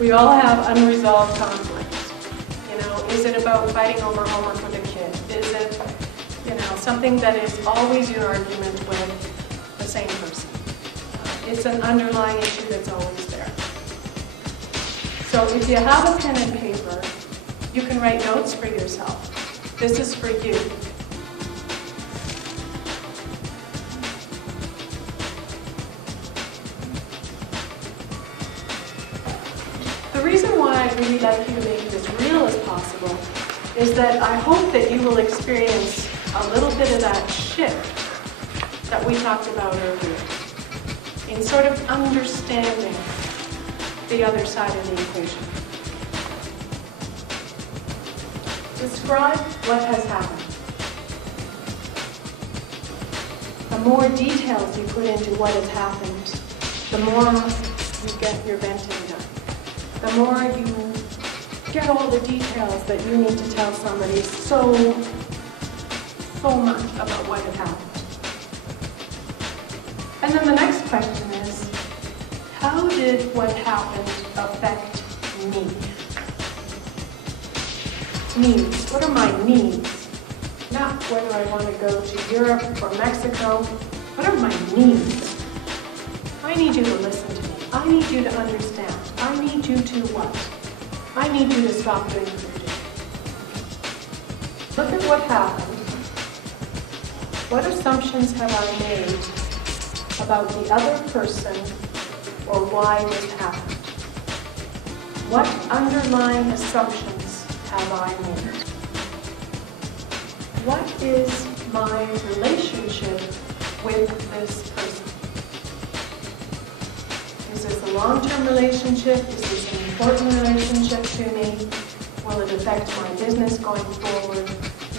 We all have unresolved conflict. You know, is it about fighting over homework with a kid? Is it, you know, something that is always your argument with the same person? It's an underlying issue that's always there. So if you have a pen and paper, you can write notes for yourself. This is for you. The reason why I really like you to make it as real as possible is that I hope that you will experience a little bit of that shift that we talked about earlier in sort of understanding the other side of the equation. Describe what has happened. The more details you put into what has happened, the more you get your venting done. The more you get all the details that you need to tell somebody so much about what had happened. And then the next question is, how did what happened affect me? Needs. What are my needs? Not whether I want to go to Europe or Mexico. What are my needs? I need you to listen to me. I need you to understand. I need you to what? I need you to stop doing what you're doing. Look at what happened. What assumptions have I made about the other person or why this happened? What underlying assumptions have I made? What is my relationship with this person? Is this a long-term relationship? Is this an important relationship to me? Will it affect my business going forward?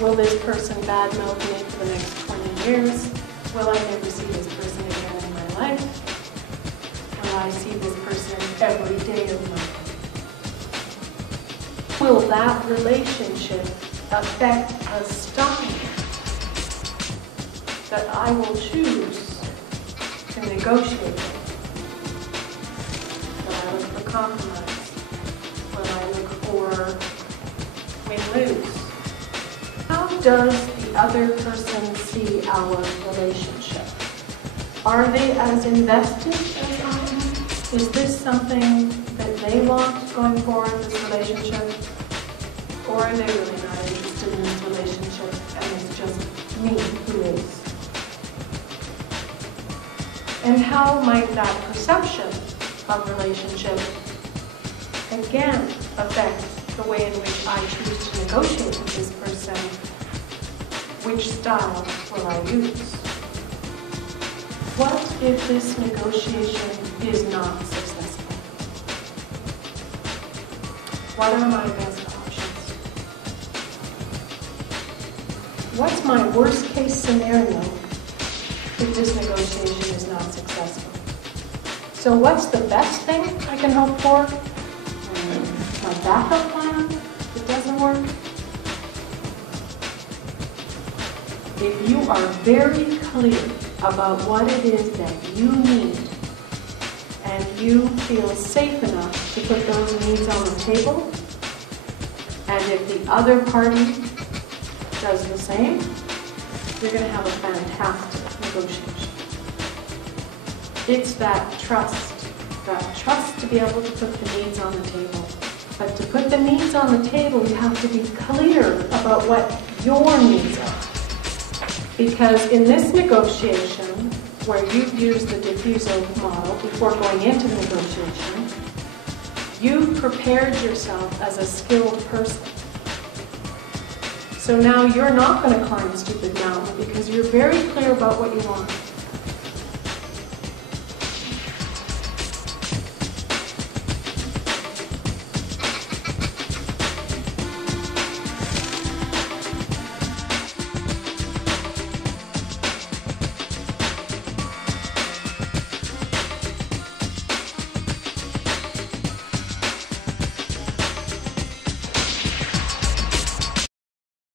Will this person badmouth me for the next 20 years? Will I never see this person again in my life? Will I see this person every day of my life? Will that relationship affect a style that I will choose to negotiate with? Will I look for compromise? Will I look for win-lose? How does the other person see our relationship? Are they as invested as I am? Is this something that they want going forward in this relationship? Or are they really not interested in this relationship and it's just me who is? And how might that perception of relationship again affect the way in which I choose to negotiate with this person? Which style will I use? What if this negotiation is not successful? What are my best options? What's my worst case scenario if this negotiation is not successful? So what's the best thing I can hope for? My backup plan if it doesn't work? If you are very clear about what it is that you need and you feel safe enough to put those needs on the table, and if the other party does the same, you're going to have a fantastic negotiation. It's that trust to be able to put the needs on the table. But to put the needs on the table, you have to be clear about what your needs are. Because in this negotiation, where you've used the Diffusion model before going into the negotiation, you've prepared yourself as a skilled person. So now you're not going to climb a stupid mountain because you're very clear about what you want.